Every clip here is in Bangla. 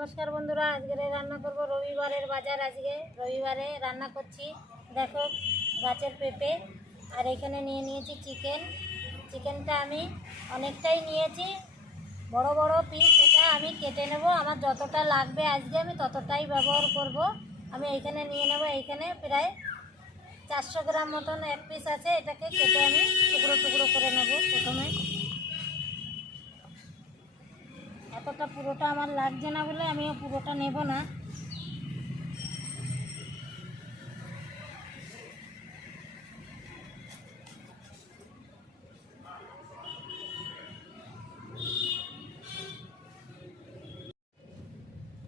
নমস্কার বন্ধুরা, আজকে রান্না করব রবিবারের বাজার। আজকে রবিবারে রান্না করছি। দেখো, গাছের পেঁপে আর এখানে নিয়ে নিয়েছি চিকেনটা আমি অনেকটাই নিয়েছি, বড় বড় পিস। এটা আমি কেটে নেব, আমার যতটা লাগবে আজকে আমি ততটাই ব্যবহার করব। আমি এইখানে নিয়ে নেব, এইখানে প্রায় 400 গ্রাম মতন এক পিস আছে। এটাকে কেটে আমি টুকরো টুকরো করে নেব। প্রথমে এতটা পুরোটা আমার লাগছে না বলে আমিও পুরোটা নেব না।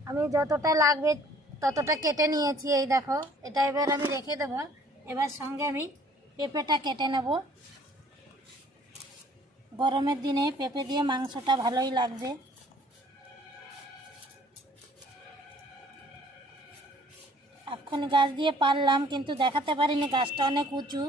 আমি যতটা লাগবে ততটা কেটে নিয়েছি। এই দেখো, এটা এবার আমি রেখে দেবো। এবার সঙ্গে আমি পেঁপেটা কেটে নেব। গরমের দিনে পেঁপে দিয়ে মাংসটা ভালোই লাগবে। এখন গাছ দিয়ে পারলাম, কিন্তু দেখাতে পারিনি, গাছটা অনেক উঁচু।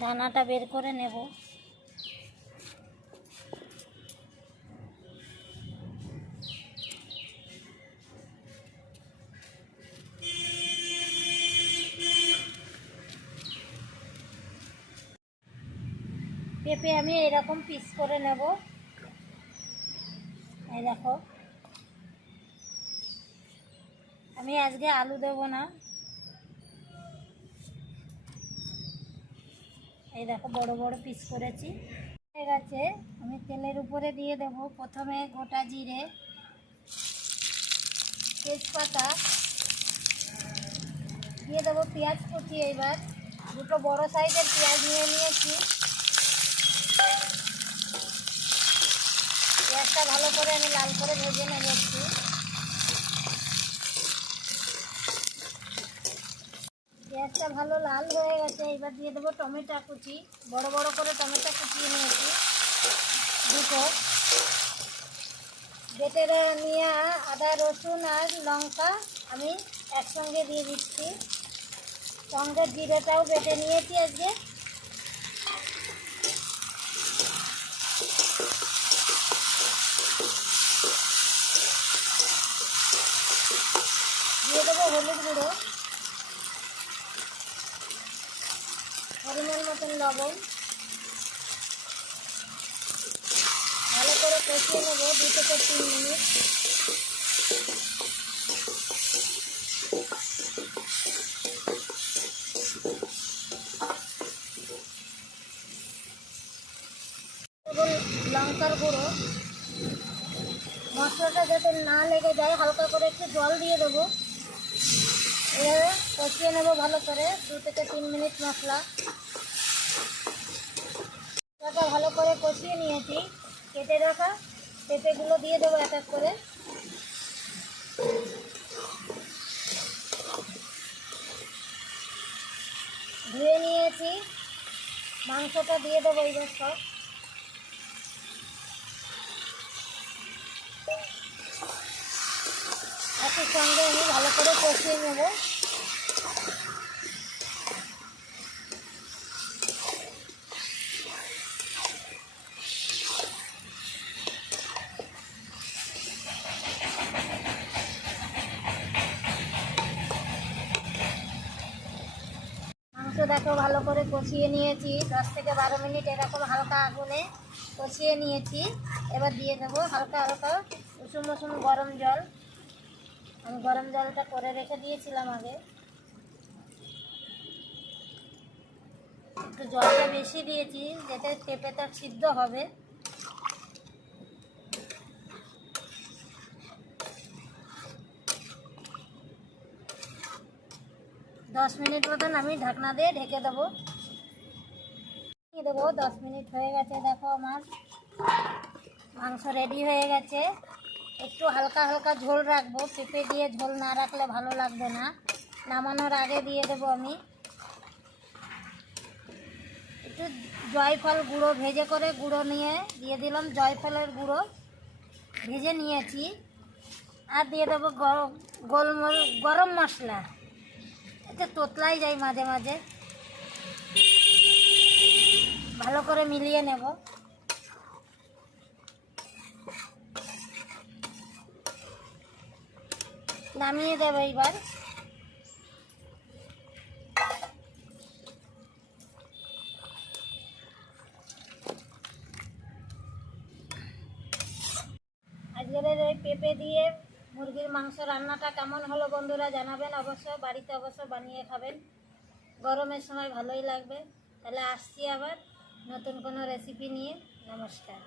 দানাটা বের করে নেব। পেঁপে আমি এরকম পিস করে নেব। এই দেখো, আমি আজকে আলু দেব না। এই দেখো, বড় বড় পিস করেছি। হয়ে গেছে, আমি তেলের উপরে দিয়ে দেব প্রথমে গোটা জিরে, তেজপাতা দিয়ে দেবো, পেঁয়াজ কুচি। এইবার দুটো বড় সাইজের পেঁয়াজ নিয়ে নিয়েছি। পেঁয়াজটা ভালো করে আমি লাল করে ভেজে নেব একটু। পেঁয়াজটা ভালো লাল হয়ে গেছে। এবার দিয়ে দেবো টমেটো কুচি, বড় বড় করে টমেটো কুচিয়ে নিয়েছি দুটো। বেটে নিয়ে আদা রসুন আর লঙ্কা আমি একসঙ্গে দিয়ে দিচ্ছি। সঙ্গে জিরেটাও বেটে নিয়েছি আজকে। দিয়ে দেবো হলুদ গুঁড়ো, পরিমাণ মতন লবণ। ভালো করে কষিয়ে নেবো 2 থেকে 3 মিনিট। লঙ্কার গুঁড়ো, মশলাটা যাতে না লেগে যায় হালকা করে একটু জল দিয়ে দেবো। এভাবে কষিয়ে নেব ভালো করে 2 থেকে 3 মিনিট। মশলাটা ভালো করে কষিয়ে নিয়েছি। কেটে রাখা পেঁপেগুলো দিয়ে দেবো এক এক করে। ধুয়ে নিয়েছি, মাংসটা দিয়ে দেবো এইবার সব। একই সঙ্গে আমি ভালো করে কষিয়ে নেব। মাংস দেখো ভালো করে কষিয়ে নিয়েছি, 10 থেকে 12 মিনিট এরকম হালকা আগুনে কষিয়ে নিয়েছি। এবার দিয়ে দেবো হালকা হালকা উষুম উষুম গরম জল। আমি গরম জলটা করে রেখে দিয়েছিলাম আগে। একটু জলটা বেশি দিয়েছি যাতে পেঁপেটা সিদ্ধ হবে। দশ মিনিট মতন আমি ঢাকনা দিয়ে ঢেকে দেবো। 10 মিনিট হয়ে গেছে। দেখো, আমার মাংস রেডি হয়ে গেছে। একটু হালকা হালকা ঝোল রাখবো, পেঁপে দিয়ে ঝোল না রাখলে ভালো লাগবে না। নামানোর আগে দিয়ে দেবো আমি একটু জয়ফল গুঁড়ো ভেজে করে গুঁড়ো নিয়ে দিয়ে দিলাম জয়ফলের গুঁড়ো ভেজে নিয়েছি। আর দিয়ে দেবো গরম মশলা, এতে তোতলাই যায় মাঝে মাঝে। ভালো করে মিলিয়ে নেব। নামিয়ে দেবো এইবার। আজকের এই পেঁপে দিয়ে মুরগির মাংস রান্নাটা কেমন হলো বন্ধুরা জানাবেন অবশ্য। বাড়িতে অবশ্য বানিয়ে খাবেন, গরমের সময় ভালোই লাগবে। তাহলে আসছি আবার নতুন কোনো রেসিপি নিয়ে। নমস্কার।